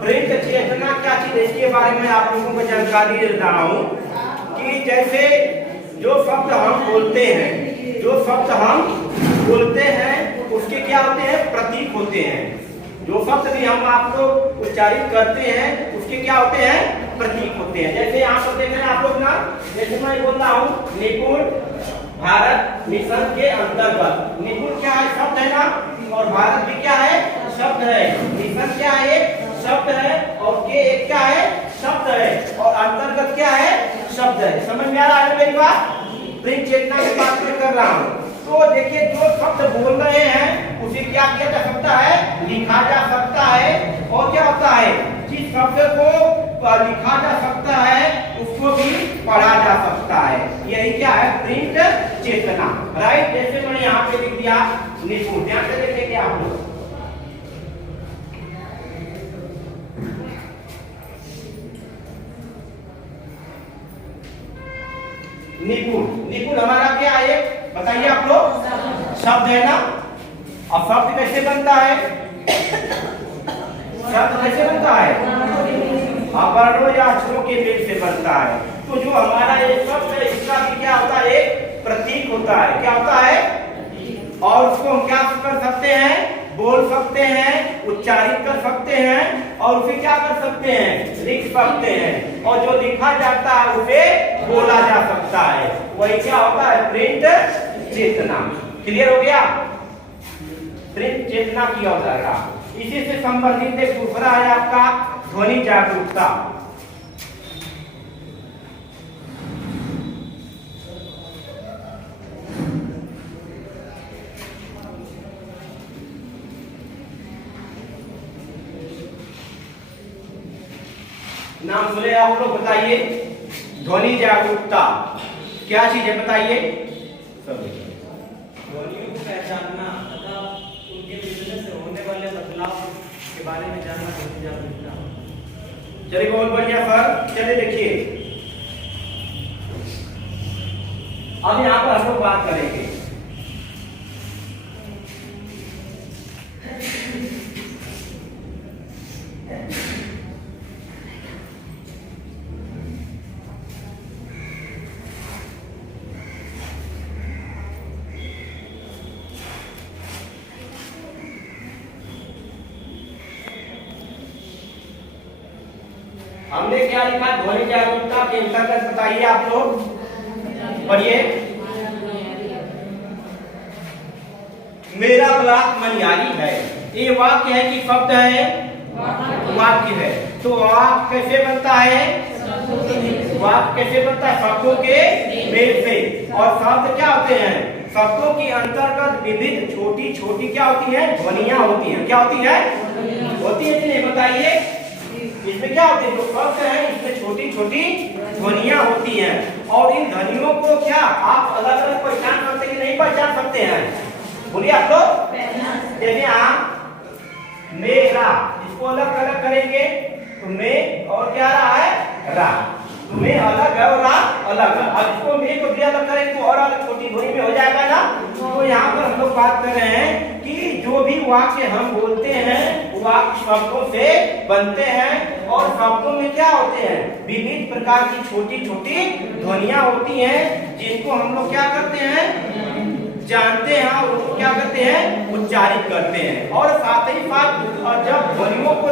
Print चेतना क्या चीज है, इसके बारे में आप लोगों को जानकारी दे रहा हूं कि जैसे जो शब्द हम बोलते हैं उसके क्या होते हैं, प्रतीक होते हैं। जो शब्द भी हम आपको उच्चारित करते हैं उसके क्या होते हैं, प्रतीक होते हैं। जैसे यहाँ पर देख रहे हैं आप लोग ना, जैसे मैं बोल रहा हूँ निपुण भारत मिशन के अंतर्गत। निपुण क्या है, शब्द है ना, और भारत भी क्या है, शब्द है। मिशन क्या है, शब्द है, और के एक क्या है, शब्द है, और अंतर्गत क्या है, शब्द है। समझ में आ रहा है मेरी बात? प्रिंट चेतना की बात मैं कर रहा हूँ। तो देखिए जो शब्द बोल रहे हैं उसे क्या किया जा सकता है, लिखा जा सकता है। और क्या होता है, जिस शब्द को लिखा जा सकता है उसको भी पढ़ा जा सकता है। यही क्या है, प्रिंट चेतना, राइट। जैसे मैंने यहाँ पे लिख दिया निपुण, ध्यान से देखेंगे आप लोग। निपुण हमारा क्या है, बताइए आप लोग, शब्द है ना। अब शब्द कैसे बनता है, शब्द कैसे बनता है, वर्णों या अक्षरों के मेल से बनता है। तो जो हमारा ये शब्द है इसका भी क्या होता है, एक प्रतीक होता है। क्या होता है, और उसको हम क्या कर सकते हैं, बोल सकते हैं, उच्चारित कर सकते हैं, और उसे क्या कर सकते हैं, लिख सकते हैं। और जो लिखा जाता है उसे बोला जा सकता है। वही क्या होता है, प्रिंट चेतना। क्लियर हो गया? प्रिंट चेतना की अवधारणा। इसी से संबंधित एक दूसरा है आपका ध्वनि जागरूकता। नाम सुने आप लोग, बताइए ध्वनि जागरूकता क्या चीज है, बताइए। ध्वनियों को पहचानना तथा उनके मिलने से होने वाले बदलाव के बारे में जानना ध्वनि जागरूकता। चलिए बहुत बढ़िया सर। चलिए देखिए अब यहाँ पर हम लोग बात करेंगे हमने क्या लिखा, ध्वनि जागरूकता के अंतर्गत बताइए आप लोग, पढ़िए। मेरा ब्लॉक मनियारी है, ये वाक्य है कि शब्द है, वाक्य है। तो वाक्य कैसे बनता है, वाक्य कैसे बनता है, शब्दों के मेल से। और शब्द क्या होते हैं, शब्दों के अंतर्गत विविध छोटी छोटी क्या होती है, ध्वनियां होती हैं। क्या होती है, होती है कि नहीं, बताइए। इसमें क्या होती है, जो शब्द है इसमें छोटी छोटी ध्वनियां होती हैं। और इन ध्वनियों को क्या आप अलग अलग पहचान सकते कि नहीं पहचान सकते हैं, बोलिए आप लोग। जैसे आप मेरा, इसको अलग अलग करेंगे तो मैं और क्या रहा है, रा। तो मैं अलग है और रा अलग है। अब इसको मैं को भी अलग करेंगे तो और अलग छोटी ध्वनि में हो जाएगा ना। तो यहाँ पर हम लोग बात कर रहे हैं कि जो भी वाक्य हम बोलते हैं वाक्य शब्दों से बनते हैं। और शब्दों में क्या होते हैं, विविध प्रकार की छोटी छोटी ध्वनियां होती हैं, जिनको हम लोग क्या करते हैं, जानते हैं और उनको क्या करते हैं, उच्चारित करते हैं। और साथ ही साथ जब ध्वनियों को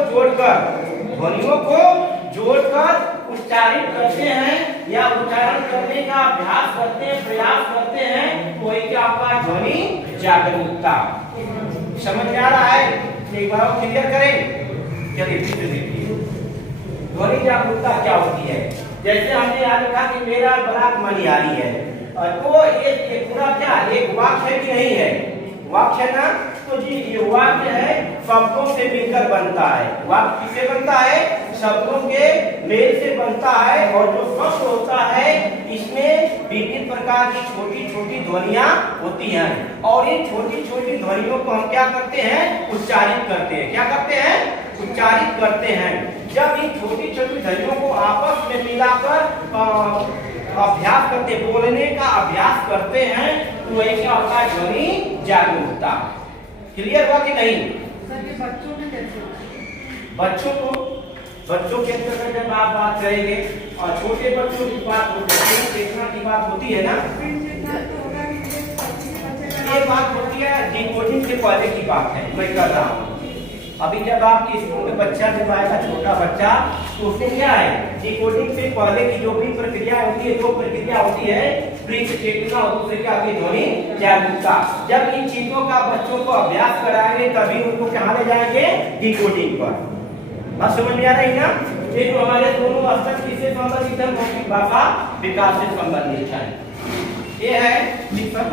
जोड़कर उच्चारित करते हैं या उच्चारण करने का अभ्यास करते हैं, प्रयास करते हैं, तो वही क्या आपका ध्वनि जागरूकता। समझ में आ रहा है? एक बार क्लियर करें। चलिए देखिए ध्वनि जागरूकता क्या होती है। जैसे हमने यहाँ लिखा कि मेरा ब्लॉक मनियारी है, तो ये पूरा क्या एक वाक्य है कि नहीं है, वाक्य है ना। तो जी ये वाक्य है, शब्दों से मिलकर बनता है। वाक्य किससे बनता है, शब्दों के मेल से बनता है। और जो शब्द होता है इसमें विभिन्न प्रकार की छोटी छोटी ध्वनियां होती हैं। और इन छोटी छोटी ध्वनियों को हम क्या करते हैं, उच्चारित करते हैं। क्या करते हैं, उच्चारित करते हैं। जब इन छोटी छोटी ध्वनियों को आपस में मिलाकर अभ्यास करते, बोलने का अभ्यास करते हैं तो वही क्या होता है, ध्वनि जागरूकता। क्लियर हुआ कि नहीं? सर ये बच्चों में कैसे होता है? बच्चों के अंदर जब आप बात करेंगे और छोटे बच्चों की बात होती है, देखना की बात होती है ना, ये बात होती है डिकोडिंग के पहले की बात है, मैं कर रहा हूँ। अभी जब आपके स्कूल में बच्चा जब आएगा, छोटा बच्चा, तो उसमें क्या है, डिकोडिंग से पहले की जो भी प्रक्रिया होती है, दो प्रक्रिया होती है, प्री चेतना और दूसरी क्या होती है, ध्वनि जागरूकता। जब इन चीजों का बच्चों को अभ्यास कराएंगे तभी उनको कहाँ ले जाएंगे, डिकोडिंग पर। बात समझ में आ रही है ना? ये जो हमारे दोनों स्तर किससे संबंधित है, मौखिक भाषा विकास से संबंधित है। ये है मिशन